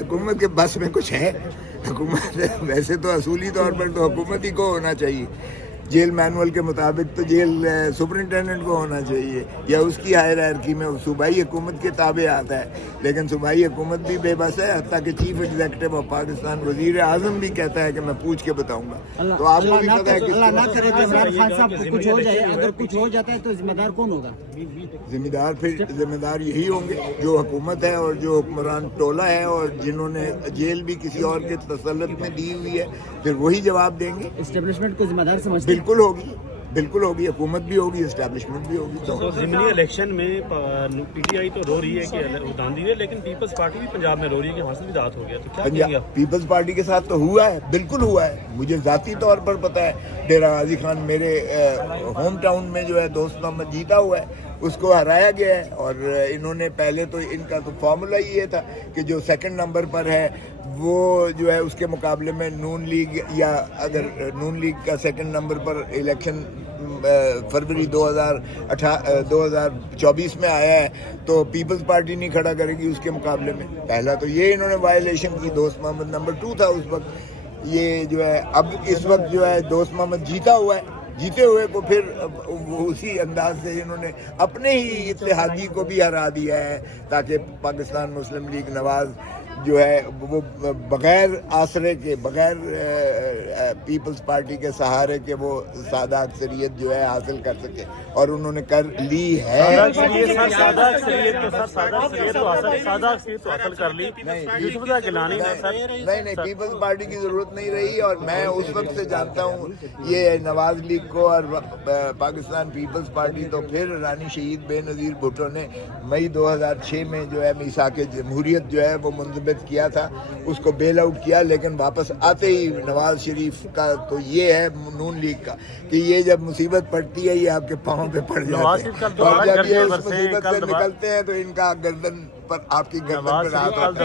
حکومت کے بس میں کچھ ہے؟ حکومت ویسے تو اصولی طور پر تو حکومت ہی کو ہونا چاہیے، جیل مینول کے مطابق تو جیل سپرنٹینڈنٹ کو ہونا چاہیے یا اس کی ہائر ہائرکی میں صوبائی حکومت کے تابع آتا ہے، لیکن صوبائی حکومت بھی بے بس ہے، حتیٰ کہ چیف ایگزیکٹو آف پاکستان وزیر اعظم بھی کہتا ہے کہ میں پوچھ کے بتاؤں گا۔ تو آپ کو بھی پتا ہے کہ اللہ نہ کرے کہ عمران خان صاحب کو کچھ ہو جائے، اگر کچھ ہو جاتا ہے تو ذمہ دار کون ہوگا؟ ذمہ دار یہی ہوں گے جو حکومت ہے اور جو حکمران ٹولہ ہے اور جنہوں نے جیل بھی کسی اور کے تسلط میں دی ہوئی ہے، پھر وہی جواب دیں گے۔ اسٹیبلشمنٹ کو ذمہ دار سمجھتے ہیں؟ بالکل ہوگی، حکومت بھی ہوگی، اسٹیبلشمنٹ بھی ہوگی۔ تو ضمنی الیکشن میں پی ٹی آئی تو رو رہی ہے کہ داندھی ہے، لیکن پیپلز پارٹی بھی پنجاب میں رو رہی ہے کہ وہاں سے بھی دات ہو گیا، تو کیا کہیں گے آپ؟ پیپلز پارٹی کے ساتھ تو ہوا ہے، بالکل ہوا ہے، مجھے ذاتی طور پر پتہ ہے۔ ڈیرہ غازی خان میرے ہوم ٹاؤن میں جو ہے دوست محمد جیتا ہوا ہے، اس کو ہرایا گیا ہے، اور انہوں نے پہلے تو ان کا تو فارمولا ہی یہ تھا کہ جو سیکنڈ نمبر پر ہے وہ جو ہے اس کے مقابلے میں نون لیگ، یا اگر نون لیگ کا سیکنڈ نمبر پر الیکشن فروری 2024 میں آیا ہے تو پیپلز پارٹی نہیں کھڑا کرے گی اس کے مقابلے میں۔ پہلا تو یہ انہوں نے وائلیشن کی، دوست محمد نمبر 2 تھا اس وقت، یہ جو ہے اب اس وقت جو ہے دوست محمد جیتا ہوا ہے، جیتے ہوئے کو پھر اسی انداز سے انہوں نے اپنے ہی اتحادی کو بھی ہرا دیا ہے، تاکہ پاکستان مسلم لیگ نواز جو ہے وہ بغیر آسرے کے، بغیر پیپلز پارٹی کے سہارے کے وہ سادہ اکثریت جو ہے حاصل کر سکے، اور انہوں نے کر لی ہے۔ سادہ اکثریت تو حاصل کر لی، نہیں، پیپلز پارٹی کی ضرورت نہیں رہی، اور میں اس وقت سے جانتا ہوں یہ نواز لیگ کو اور پاکستان پیپلز پارٹی تو پھر رانی شہید بے نظیر بھٹو نے مئی 2006 میں جو ہے میثاق جمہوریت جو ہے وہ منضبط کیا تھا، اس کو بیل آؤٹ کیا، لیکن واپس آتے ہی نواز شریف کا تو یہ ہے نون لیگ کا کہ یہ جب مصیبت پڑتی ہے یہ آپ کے پاؤں پہ پڑ جاتے ہیں، اور جب یہ اس مصیبت سے نکلتے ہیں تو ان کا گردن پر، آپ کی گردن پر ہاتھ